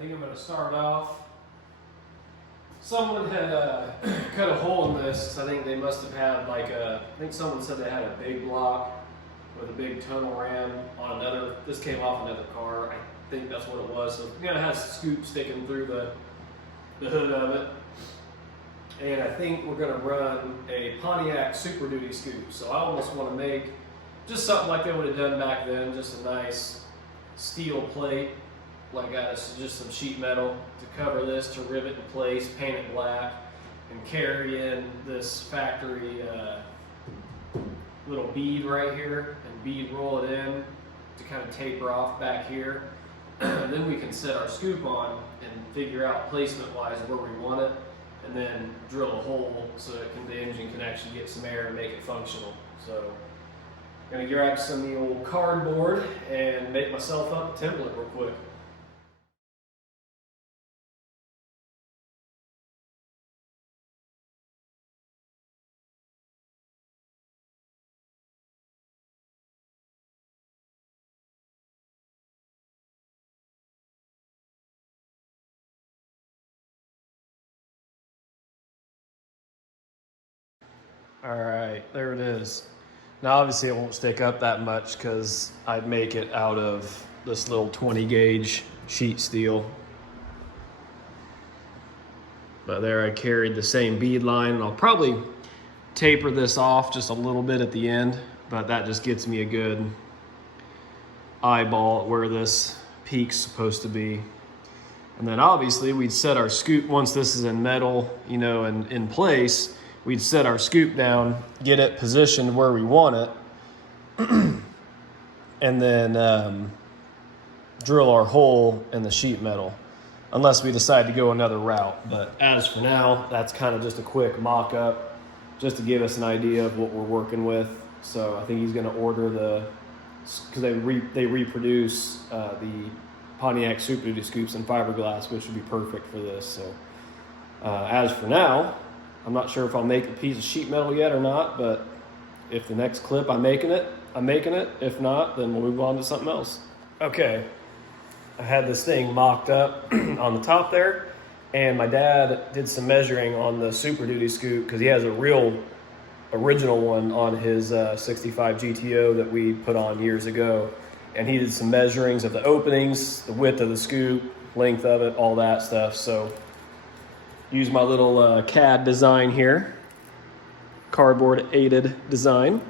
think I'm going to start off. Someone had cut a hole in this, so I think they must have had like I think someone said they had a big block with a big tunnel ram on another. This came off another car. I think that's what it was. So it has a scoop sticking through the hood of it. And I think we're going to run a Pontiac Super Duty scoop. So I almost want to make just something like they would have done back then, just a nice steel plate, like just some sheet metal to cover this, to rivet in place, paint it black, and carry in this factory little bead right here, and bead roll it in to kind of taper off back here. Then we can set our scoop on and figure out placement-wise where we want it, and then drill a hole so that the engine can actually get some air and make it functional. So I'm gonna grab some of the old cardboard and make myself up a template real quick. All right, there it is. Now obviously it won't stick up that much because I'd make it out of this little 20 gauge sheet steel. But there I carried the same bead line, and I'll probably taper this off just a little bit at the end, but that just gets me a good eyeball at where this peak's supposed to be. And then obviously we'd set our scoop once this is in metal, and in place. We'd set our scoop down, get it positioned where we want it, and then drill our hole in the sheet metal, unless we decide to go another route. But as for now, that's kind of just a quick mock-up, just to give us an idea of what we're working with. So I think he's going to order because they reproduce the Pontiac Super Duty scoops in fiberglass, which would be perfect for this. So as for now, I'm not sure if I'll make a piece of sheet metal yet or not, but if the next clip I'm making it. If not, then we'll move on to something else. Okay, I had this thing mocked up on the top there, and my dad did some measuring on the Super Duty scoop because he has a real original one on his 65 GTO that we put on years ago. And he did some measurings of the openings, the width of the scoop, length of it, all that stuff. So use my little CAD design here, cardboard aided design,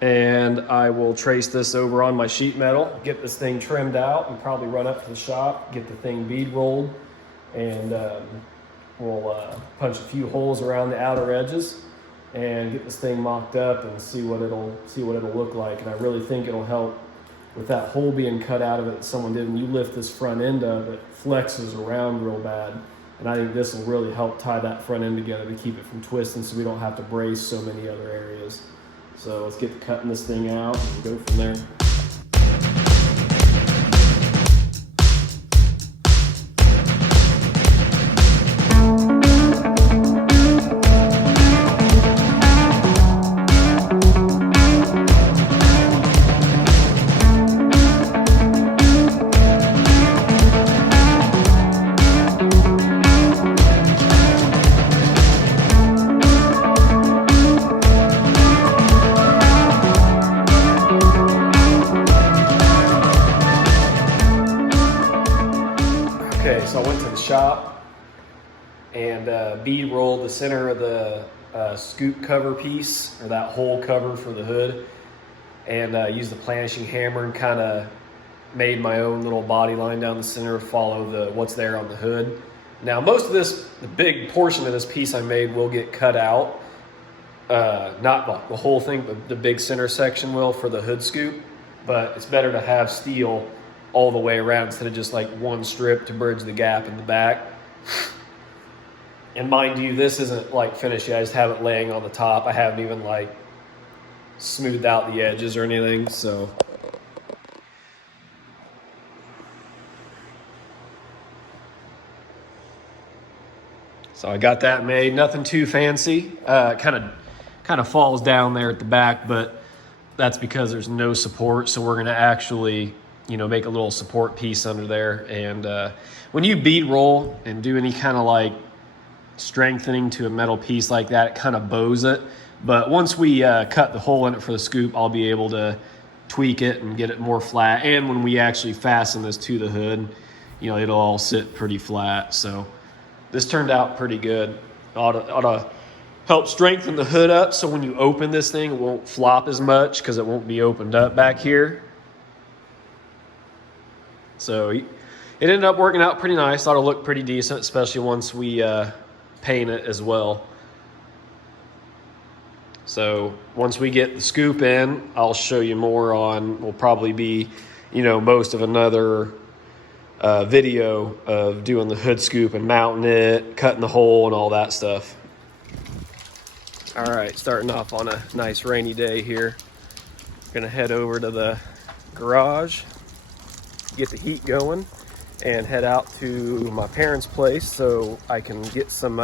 and I will trace this over on my sheet metal, get this thing trimmed out, and probably run up to the shop, get the thing bead rolled, and we'll punch a few holes around the outer edges and get this thing mocked up and see what it'll look like. And I really think it'll help with that hole being cut out of it that someone did. When you lift this front end up, it flexes around real bad. And I think this will really help tie that front end together to keep it from twisting, so we don't have to brace so many other areas. So let's get to cutting this thing out and go from there. Okay, so I went to the shop and bead rolled the center of the scoop cover piece, or that hole cover for the hood, and used the planishing hammer and kind of made my own little body line down the center to follow what's there on the hood. Now most of this, the big portion of this piece I made will get cut out, not like the whole thing, but the big center section will for the hood scoop, but it's better to have steel all the way around instead of just like one strip to bridge the gap in the back. And mind you, this isn't like finished yet. I just have it laying on the top. I haven't even like smoothed out the edges or anything. So I got that made. Nothing too fancy. Kind of falls down there at the back, but that's because there's no support. So we're gonna actually you know, make a little support piece under there. And when you bead roll and do any kind of like strengthening to a metal piece like that, it kind of bows it. But once we cut the hole in it for the scoop, I'll be able to tweak it and get it more flat. And when we actually fasten this to the hood, you know, it'll all sit pretty flat. So this turned out pretty good. Ought to help strengthen the hood up, so when you open this thing, it won't flop as much because it won't be opened up back here. So it ended up working out pretty nice. Thought it'll look pretty decent, especially once we paint it as well. So once we get the scoop in, I'll show you more on, will probably be, you know, most of another video of doing the hood scoop and mounting it, cutting the hole and all that stuff. All right, starting off on a nice rainy day here. Gonna head over to the garage, get the heat going, and head out to my parents' place so I can get some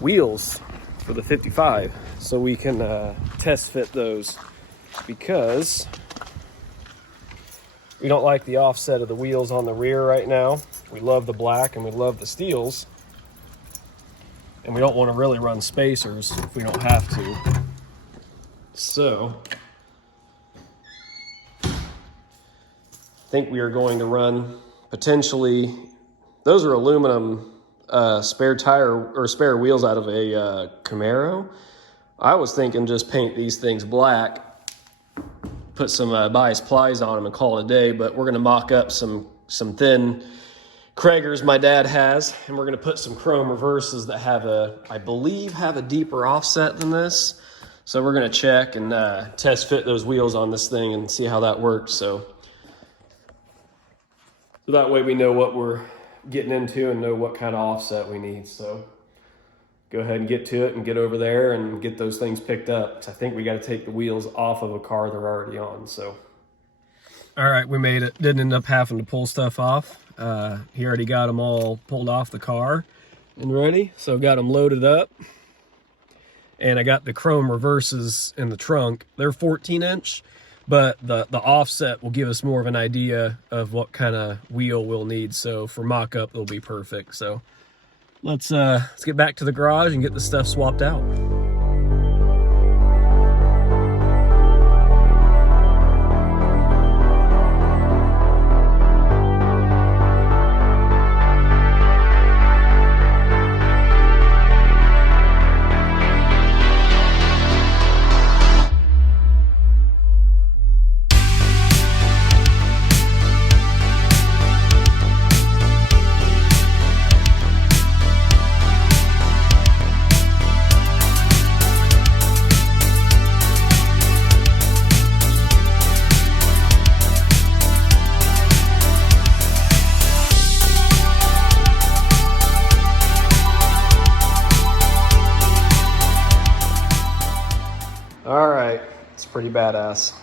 wheels for the 55 so we can test fit those, because we don't like the offset of the wheels on the rear right now. We love the black and we love the steels, and we don't want to really run spacers if we don't have to. So I think we are going to run potentially, those are aluminum spare tire or spare wheels out of a Camaro. I was thinking just paint these things black, put some bias plies on them and call it a day, but we're gonna mock up some thin Kragers my dad has, and we're gonna put some chrome reverses that have I believe have a deeper offset than this. So we're gonna check and test fit those wheels on this thing and see how that works. So that way we know what we're getting into and know what kind of offset we need. So go ahead and get to it and get over there and get those things picked up, 'cause I think we got to take the wheels off of a car they're already on. So all right, we made it. Didn't end up having to pull stuff off. He already got them all pulled off the car and ready, so got them loaded up. And I got the chrome reverses in the trunk. They're 14-inch, but the offset will give us more of an idea of what kind of wheel we'll need. So for mock-up, they'll be perfect. So let's get back to the garage and get the stuff swapped out. All right, it's pretty badass.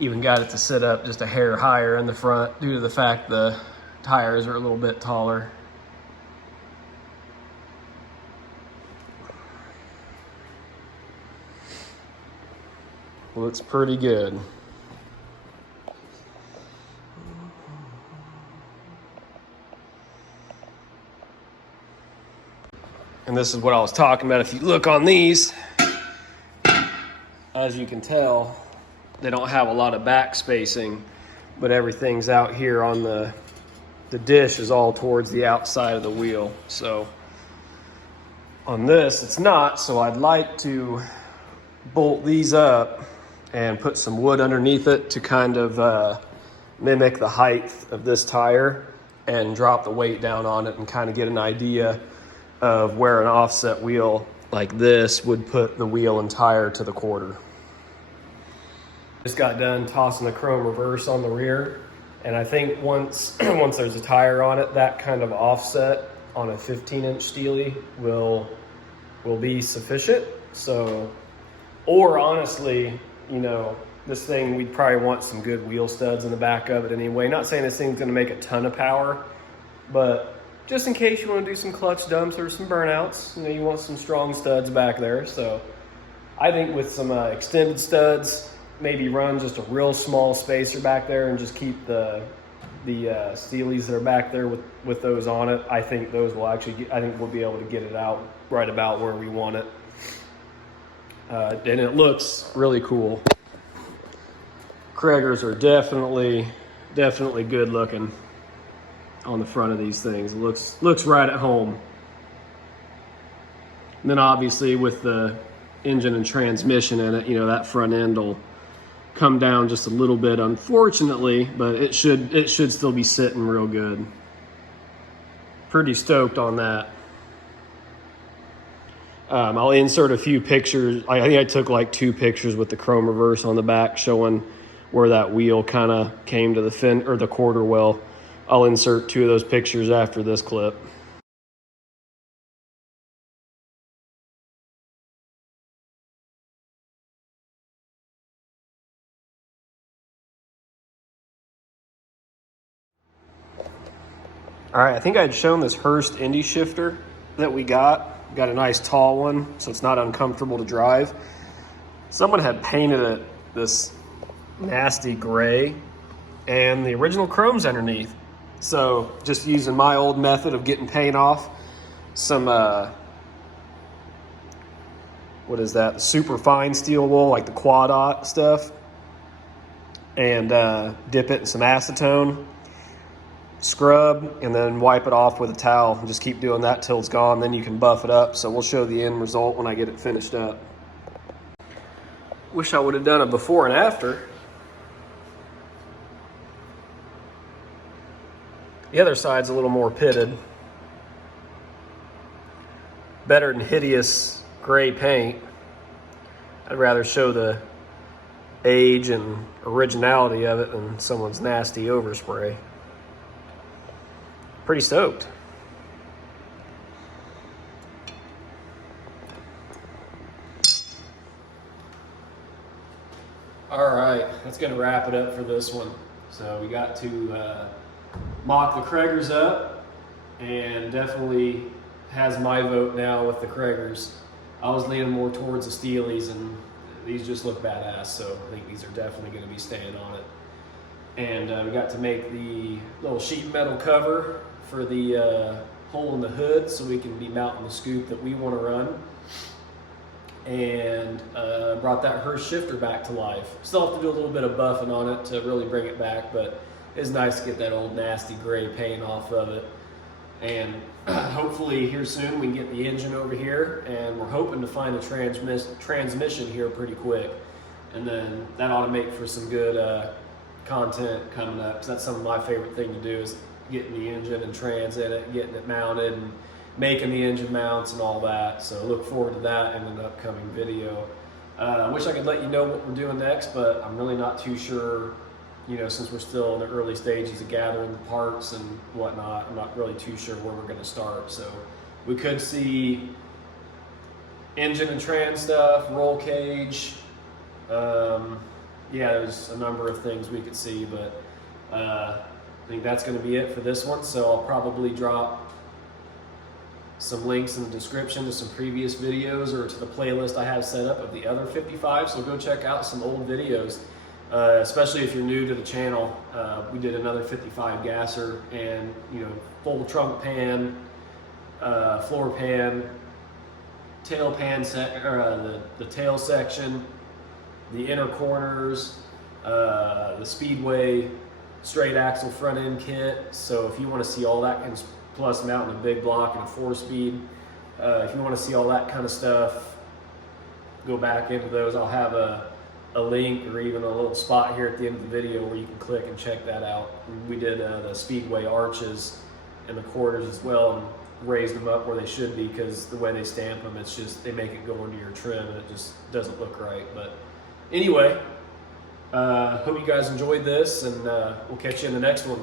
Even got it to sit up just a hair higher in the front due to the fact the tires are a little bit taller. Looks pretty good. And this is what I was talking about. If you look on these, as you can tell, they don't have a lot of back spacing, but everything's out here on the dish is all towards the outside of the wheel. So on this, it's not. So I'd like to bolt these up and put some wood underneath it to kind of mimic the height of this tire and drop the weight down on it and kind of get an idea of where an offset wheel like this would put the wheel and tire to the quarter. Just got done tossing the chrome reverse on the rear, and I think once there's a tire on it, that kind of offset on a 15-inch steely will be sufficient. So, or honestly, you know, this thing, we'd probably want some good wheel studs in the back of it anyway. Not saying this thing's gonna make a ton of power, but just in case you want to do some clutch dumps or some burnouts, you know, you want some strong studs back there. So I think with some extended studs maybe run just a real small spacer back there and just keep the Steelies that are back there with those on it. I think those will actually I think we'll be able to get it out right about where we want it. And it looks really cool. Craigers are definitely good looking on the front of these things. It looks right at home. And then obviously with the engine and transmission in it, you know, that front end will come down just a little bit, unfortunately, but it should still be sitting real good. Pretty stoked on that. I'll insert a few pictures. I think I took like 2 pictures with the chrome reverse on the back showing where that wheel kind of came to the fin or the quarter well. I'll insert 2 of those pictures after this clip. All right, I think I'd shown this Hurst Indy shifter that we got. Got a nice tall one, so it's not uncomfortable to drive. Someone had painted it this nasty gray, and the original chrome's underneath. So just using my old method of getting paint off, some, what is that? Super fine steel wool, like the quad stuff, and dip it in some acetone, scrub, and then wipe it off with a towel and just keep doing that till it's gone. Then you can buff it up. So we'll show the end result when I get it finished up. Wish I would have done a before and after. The other side's a little more pitted. Better than hideous gray paint. I'd rather show the age and originality of it than someone's nasty overspray. Pretty stoked. All right, that's gonna wrap it up for this one. So we got to mock the Craigers up, and definitely has my vote now with the Craigers. I was leaning more towards the Steelies, and these just look badass, so I think these are definitely gonna be staying on it. And we got to make the little sheet metal cover for the hole in the hood so we can be mounting the scoop that we want to run. And brought that Hurst shifter back to life. Still have to do a little bit of buffing on it to really bring it back, but it's nice to get that old nasty gray paint off of it. And hopefully here soon we can get the engine over here, and we're hoping to find a transmission here pretty quick. And then that ought to make for some good content coming up, because that's some of my favorite thing to do is getting the engine and trans in it, getting it mounted, and making the engine mounts and all that. So look forward to that in an upcoming video. I wish I could let you know what we're doing next, but I'm really not too sure, you know, since we're still in the early stages of gathering the parts and whatnot. I'm not really too sure where we're going to start. So we could see engine and trans stuff, roll cage. Yeah, there's a number of things we could see, but I think that's going to be it for this one. So I'll probably drop some links in the description to some previous videos or to the playlist I have set up of the other 55. So go check out some old videos, especially if you're new to the channel. We did another 55 gasser, and you know, full trunk pan, floor pan, tail pan, the tail section, the inner corners, the Speedway straight axle front end kit. So if you want to see all that, and plus mounting a big block and a 4-speed, if you want to see all that kind of stuff, go back into those. I'll have a link or even a little spot here at the end of the video where you can click and check that out. We did the Speedway arches and the quarters as well, and raised them up where they should be, because the way they stamp them, it's just, they make it go into your trim and it just doesn't look right. But anyway, hope you guys enjoyed this, and we'll catch you in the next one.